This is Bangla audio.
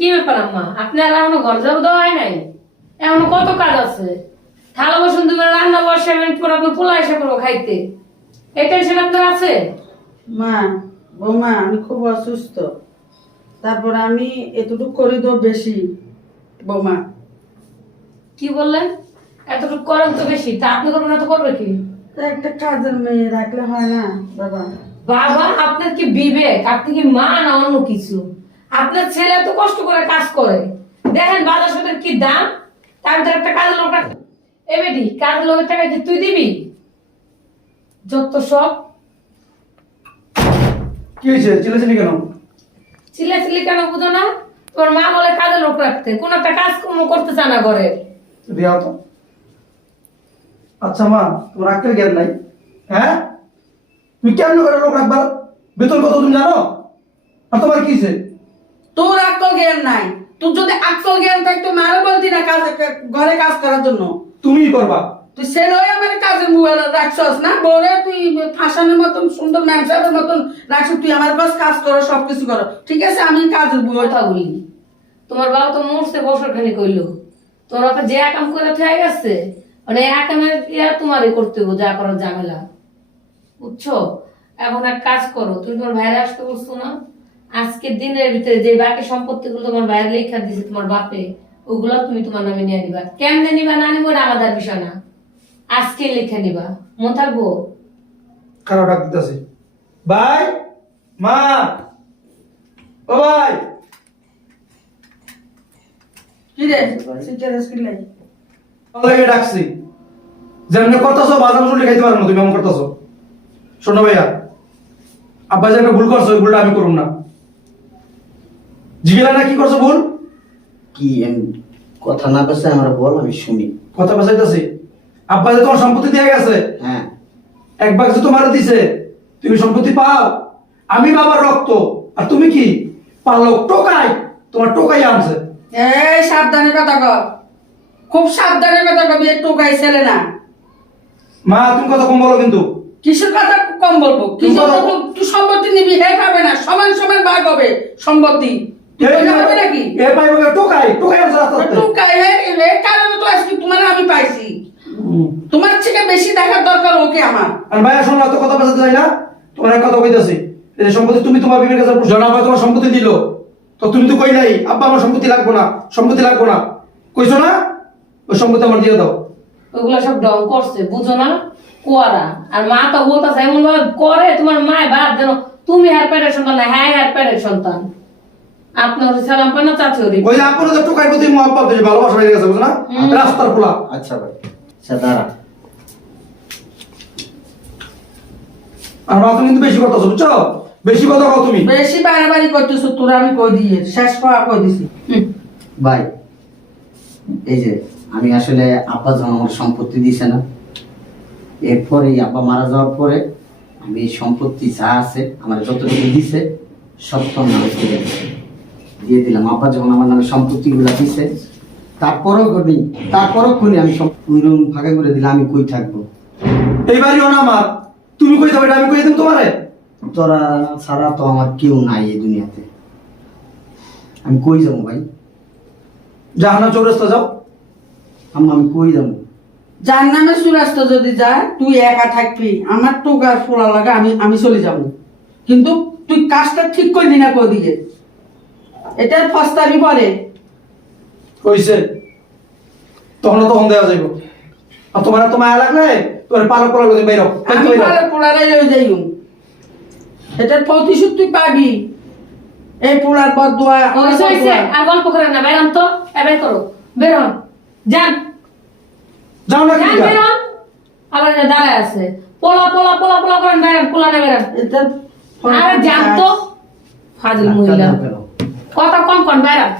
কি ব্যাপার আম্মা? আপনার এখনও ঘর যাব দেওয়া হয় নাই? এখনও কত কাজ আছে? থালা বসুন তুমি রান্না বসে মিনিট পর আপনি পোলা এসে পড়ব খাইতে। এই টেনশন আপনার আছে? মা বৌমা আমি খুব অসুস্থ। তারপর আমি এতটুকু করে দেবো বেশি বৌমা। কি বললেন? এতটুকু করেন তো বেশি তা আপনি করবেন তো করবে কি? তা একটা কাজের মেয়ে রাখলে হয় না বাবা। বাবা আপনার কি বিবেক? আপনি কি মা না অন্য কিছু? আপনার ছেলে এত কষ্ট করে কাজ করে। দেখেন বাজার সাথে কি দাম? তার ভিতরে একটা কাজের লোক এ বেটি কাজের লোকের টাকা কি তুই দিবি? যত সব। কি হয়েছে? চিলেছিলি কেন? চিল্লা কেন বুঝো না? তোমার মা বলে কাজের লোক রাখতে। কোন একটা কাজ করতে চায় না ঘরে। দিয়া তো। আচ্ছা মা তোমার আক্কেল জ্ঞান নাই। হ্যাঁ? তুমি কেমন করে লোক রাখবার? বেতন কত তুমি জানো? আর তোমার কি হয়েছে? তোর আকল জ্ঞান নাই। তোর যদি আকল জ্ঞান থাকতো মারো বলতি না কাজ ঘরে কাজ করার জন্য। তুমি করবা। তুই সে নয় আমার কাজের মোবাইল রাখছস না? বলে তুই ফাঁসানোর মতন সুন্দর ম্যামসাহের মতন রাখছ তুই আমার কাছে কাজ করো সবকিছু করো। ঠিক আছে আমি কাজের বুয়া কথা বলি তোমার বাবা তো মরছে বছর খানি কইলো তোমার বাবা যে কাম করে থেকে গেছে মানে এক কামের ইয়া তোমারই করতে হবে যা করার ঝামেলা। বুঝছ? এখন এক কাজ করো তুমি তোমার বাইরে আসতে বলছো না? আজকের দিনের ভিতরে যে বাকি সম্পত্তিগুলো তোমার বাইরে লেখা দিছে তোমার বাপে ওগুলো তুমি তোমার নামে নিয়ে নিবা। কেমনে নিবা না নিবো আমাদের বিষয় না। আজকে লিখে নিবা। মন থাকব? খারাপ ডাক দিতেছে। ভাই মা ও ভাই। কি রে? সিটারেস কি লাগে লাগে ডাকছি। যেমনি করতেছো বাদাম শুনলে খাইতে পারো না তুমি এমন করতেছো। শোনো ভাইয়া আব্বা যে ভুল করছ ওই ভুলটা আমি করুম না। জিগেলা না কি করছ ভুল কি কথা না করছে আমার বল আমি শুনি। কথা বাঁচাইতেছি। আব্বা যে তোমার সম্পত্তি দিয়ে গেছে হ্যাঁ। এক ভাগ যে তোমার দিছে তুমি সম্পত্তি পাও। আমি বাবার রক্ত আর তুমি কি? পালক টোকাই তোমার টোকাই আনছে। এই সাবধানে কথা কর খুব সাবধানে কথা কবি গাই ছেলে না। মা তুমি কথা কম বলো কিন্তু। কিসের কথা কম বলব? কিসের তুমি কথা? তুই সম্পত্তি নিবি হে খাবে না সমান সমান ভাগ হবে সম্পত্তি। এ টোকাই টোকাই কারণে তো আজকে তোমার আমি পাইছি। তোমার থেকে বেশি দেখার দরকার ওকে আমার? আর ভাইয়া শোনো তো কথা বাঁচাতে চাই না। তোমার কথা কইতাছি। এই সম্পত্তি তুমি তোমার বিবেকের কাছে জনা তোমার সম্পত্তি দিল। তো তুমি তো কই নাই আব্বা আমার সম্পত্তি লাগবো না সম্পত্তি লাগবো না। কইছো না? ওই সম্পত্তি আমার দিয়ে দাও। ওগুলো সব ডং করছে বুঝো না? কোয়ারা। আর মা তো বলতেছে এমন ভাবে করে তোমার মায় বাপ যেন তুমি হ্যার প্যাডের সন্তান না হ্যাঁ হ্যার প্যাডের সন্তান। আপনার সালাম পান না ওই যে আপনাদের টোকাই প্রতি মহাব্বত বেশি ভালোবাসা হয়ে গেছে বুঝো রাস্তার পোলা। আচ্ছা ভাই। আচ্ছা দাঁড়া। আর মা তুমি কিন্তু বেশি কথা বুঝছ বেশি কথা কও তুমি। বেশি বাড়াবাড়ি করতেছ তোরা আমি কই দিয়ে শেষ করা কই দিছি? ভাই এই যে আমি আসলে আব্বা যখন আমার সম্পত্তি দিছে না এরপরে আব্বা মারা যাওয়ার পরে আমি সম্পত্তি যা আছে আমার যতটুকু দিছে সব তোর নামে চলে গেছে দিয়ে দিলাম আব্বা যখন আমার নামে সম্পত্তিগুলো দিছে তারপরেও করি তারপরেও খুনি আমি ফাঁকা করে দিলে আমি কই থাকব? এই বাড়িও না আমার। তুমি কই যাবে আমি কই দিম তোমারে? তোরা ছাড়া তো আমার কেউ নাই এই দুনিয়াতে। আমি কই যাব ভাই? জাহানা চৌরাস্তা যাও। আম্মা আমি কই যাব? যার নামে সুরাস্ত যদি যায় তুই একা থাকবি। আমার টোকার ফোলা লাগা আমি আমি চলে যাব। কিন্তু তুই কাজটা ঠিক করলি না কোদিকে? এটার ফস্তাবি পরে কইছে তখন তখন দেওয়া যাইব। আর তোমার এত মায়া লাগলে তোমার পালক পালক করে বাইরো আমি পারে পোলারে লই যাইম এটার প্রতিশোধ তুই পাবি। এই পোলার হইছে হইছে আর গল্প করেন না বেরান তো এবার করো বের হন যান। যাও না যান কি বের হন। আবার যে দাঁড়ায় আছে। পোলা পোলা পোলা পোলা করেন বেরান পোলা না বেরান। আরে যান তো। ফাজিল মহিলা। কেন? কথা কম কম বেরান